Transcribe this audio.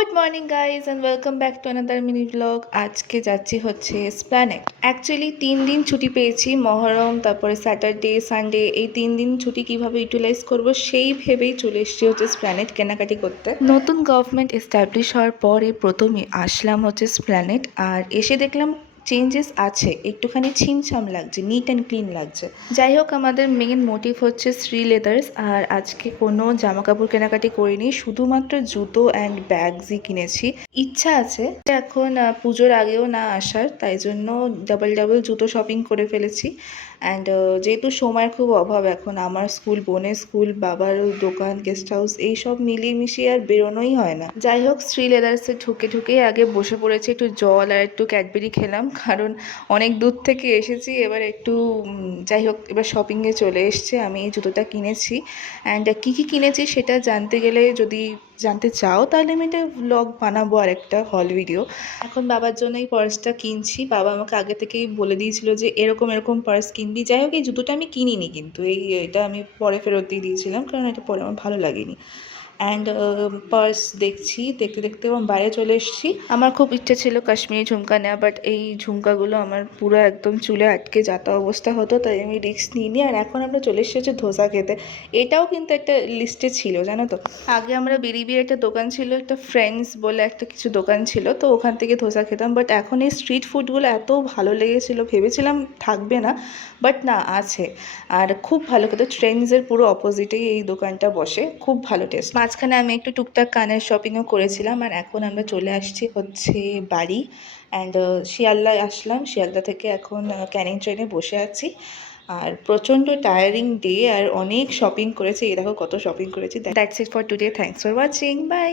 Good morning guys and welcome back to another mini blog. আজকে যাচ্ছি হচ্ছে Esplanade. Actually 3 দিন ছুটি পেয়েছি, মহরম, তারপরে স্যাটারডে, সানডে। এই 3 দিন ছুটি কিভাবে ইউটিলাইজ করব সেই ভেবেই চলে এসেছি হচ্ছে এসপ্ল্যানেড কেনাকাটি করতে। নতুন গভর্নমেন্ট এস্টাবলিশ হওয়ার পরে প্রথমে আসলাম হচ্ছে এসপ্ল্যানেড, আর এসে দেখলাম চেঞ্জেস আছে, একটুখানি ছিমছাম লাগছে, নিট অ্যান্ড ক্লিন লাগছে। যাই হোক, আমাদের মেন মোটিভ হচ্ছে শ্রী লেদার্স, আর আজকে কোনো জামা কাপড় কেনাকাটি করিনি, শুধুমাত্র জুতো অ্যান্ড ব্যাগসই কিনেছি। ইচ্ছা আছে এখন পুজোর আগেও না আসার, তাই জন্য ডাবল ডাবল জুতো শপিং করে ফেলেছি। অ্যান্ড যেহেতু সময়ের খুব অভাব, এখন আমার স্কুল, বোনের স্কুল, বাবার দোকান, গেস্ট হাউস, এইসব মিলিয়ে মিশিয়ে আর বেরোনোই হয় না। যাই হোক, শ্রী লেদার্সে ঢুকেই আগে বসে পড়েছি, একটু জল আর একটু ক্যাডবেরি খেলাম, কারণ অনেক দূর থেকে এসেছি। এবার একটু যাই হোক, এবার শপিংয়ে চলে এসছে। আমি এই জুতোটা কিনেছি, অ্যান্ড কী কী কিনেছি সেটা জানতে গেলে, যদি জানতে চাও তাহলে আমি একটা ব্লগ বানাবো, আর একটা হল ভিডিও। এখন বাবার জন্য এই পার্সটা কিনছি। বাবা আমাকে আগে থেকেই বলে দিয়েছিল যে এরকম এরকম পার্স কিনবি। যাই হোক, এই জুতোটা আমি কিনিনি, কিন্তু এটা আমি পরে ফেরত দিয়ে দিয়েছিলাম, কারণ এটা পরে আমার ভালো লাগেনি। অ্যান্ড পার্স দেখছি, দেখতে দেখতে এবং বাইরে চলে এসেছি। আমার খুব ইচ্ছে ছিল কাশ্মীরি ঝুমকা নেওয়া, বাট এই ঝুমকাগুলো আমার পুরো একদম চুলে আটকে যাতা অবস্থা হতো, তাই আমি রিস্ক নিইনি। আর এখন আমরা চলে এসেছি হচ্ছে ধোসা খেতে। এটাও কিন্তু একটা লিস্টে ছিল, জানো তো। আগে আমরা বেরিয়ে একটা দোকান ছিল, একটা ফ্রেন্ডস বলে একটা কিছু দোকান ছিল, তো ওখান থেকে ধোসা খেতাম। বাট এখন এই স্ট্রিট ফুডগুলো এত ভালো লেগেছিলো, ভেবেছিলাম থাকবে না, বাট না, আছে। আর খুব ভালো খেতে। ট্রেন্ডসের পুরো অপোজিটেই এই দোকানটা বসে, খুব ভালো টেস্ট। মাঝখানে আমি একটু টুকটাক কানের শপিংও করেছিলাম। আর এখন আমরা চলে আসছি হচ্ছে বাড়ি। অ্যান্ড শিয়ালদায় আসলাম, শিয়ালদা থেকে এখন ক্যানিং ট্রেনে বসে আছি। আর প্রচণ্ড টায়ারিং ডে, আর অনেক শপিং করেছি। এই দেখো কত শপিং করেছি। That's it for today, thanks for watching, by.